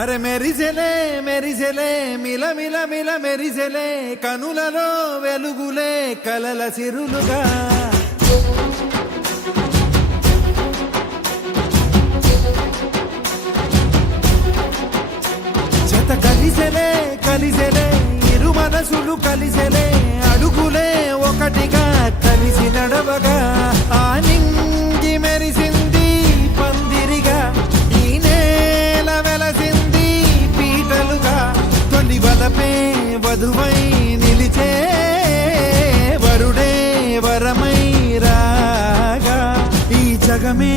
అరే మెరిసెలే మెరిసెలే మిల మిల మిల మెరిసెలే కనులలో వెలుగులే కలల సిరులుగా జత కలిసెలే కలిసెలే ఇరు మనసులు కలిసెలే అడుగులే ఒకటిగా కలిసి నడవగా ఆ నింగి మెరిసింది పందిరిగా ఈ నేల వెలసింది పీటలుగా తొలి వలపే వధువై నిలిచే వరుడే వరమై రాగా ఈ జగమే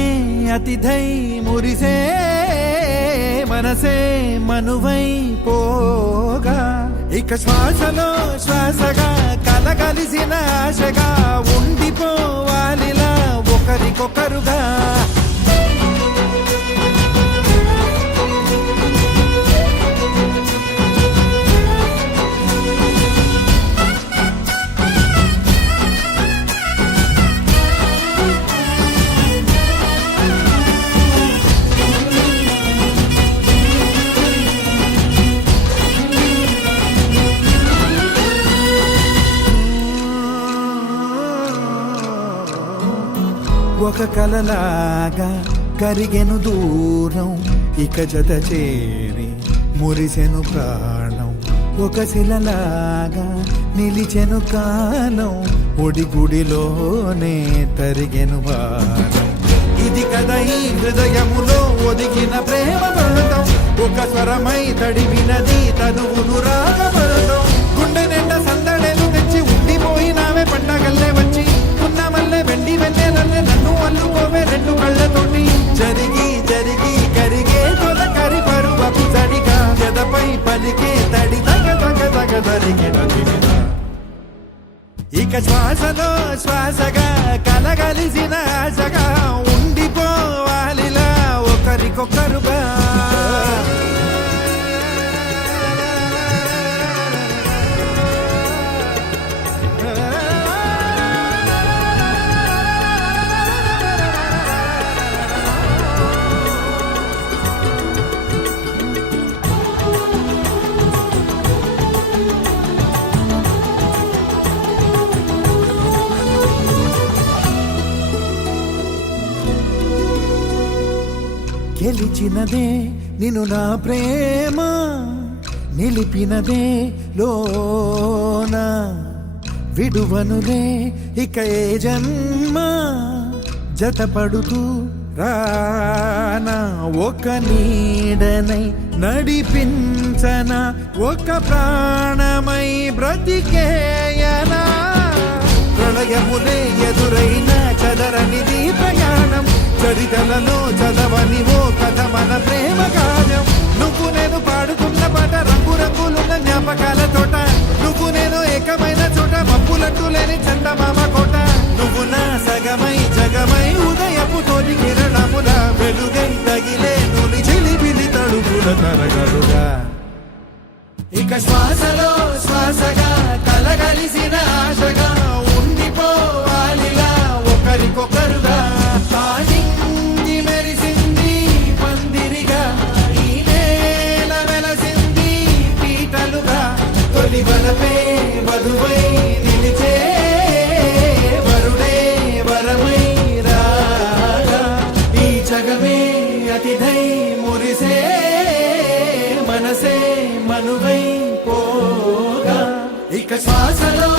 అతిథై మురిసే మనసే మనువై పోగా ఇక శ్వాసలో శ్వాసగా కలగలిసిన ఆశగా ఉండిపోవాలిలా ఒకరికొకరుగా ఒక కలలాగా కరిగెను దూరం ఇక జత చేరి మురిసెను ప్రాణం ఒక శిలలాగా నిలిచెను కాలం ఒడిగుడిలోనే తరిగెను భారం ఇది కదా ఈ హృదయములో ఒదిగిన ప్రేమ పర్వతం ఒక స్వరమై తడివినది తనువును రాగపడతాం గుండె నిండా సందడేలు తెచ్చి ఉండిపోయినావే పండగల్లే వచ్చి ఉన్నమల్లే వెండి వెన్నెలల్లే నన్ను అల్లుకోవే రెండు కళ్ళతోటి జరిగి జరిగి కరిగే తొలకరి పరువపు జడిగా ఎదపై పలికే తడి తగ తగ తగ తరిగిన ఇక శ్వాసలో శ్వాసగా కలగలిసిన ఆశగా ఉండిపోవాలిలా ఒకరికొకరుగా గెలిచినదే నిన్ను నా ప్రేమ నిలిపినదే లోన విడువనులే ఇక ఏ జన్మ జతపడుతూ రానా ఒక నీడనై నడిపించనా ఒక ప్రాణమై బ్రతికేయనా ప్రళయములే ఎదురైన చదరనిది ప్రయాణం చరితలలో చదవని ఓ కథ మన ప్రేమ గానం నువ్వు నేను పాడుతున్న పాట రంగు రంగులున్న జ్ఞాపకాల తోట నువ్వు నేను ఏకమైన చోట మప్పులట్టు లేని చందమామ కోట నువ్వు నా సగమై జగమై ఉదయపు తోటి కిరణముల వెలుగై తగిలే నులి చిలిపిలి తడుపుల తరగలుగా ఇక శ్వాసలో శ్వాసగా కలగలిసిన ఆశగా ఉండిపోవాలిలా ఒకరికొకరుగా నింగి మెరిసింది పందిరిగా ఈ నేల వెలసింది పీటలుగా తొలి వలపే వధువై నిలిచే వరుడే వరమై రాగా ఈ జగమే అతిథై మురిసే మనసే మనువై పోగా ఇక శ్వాసలో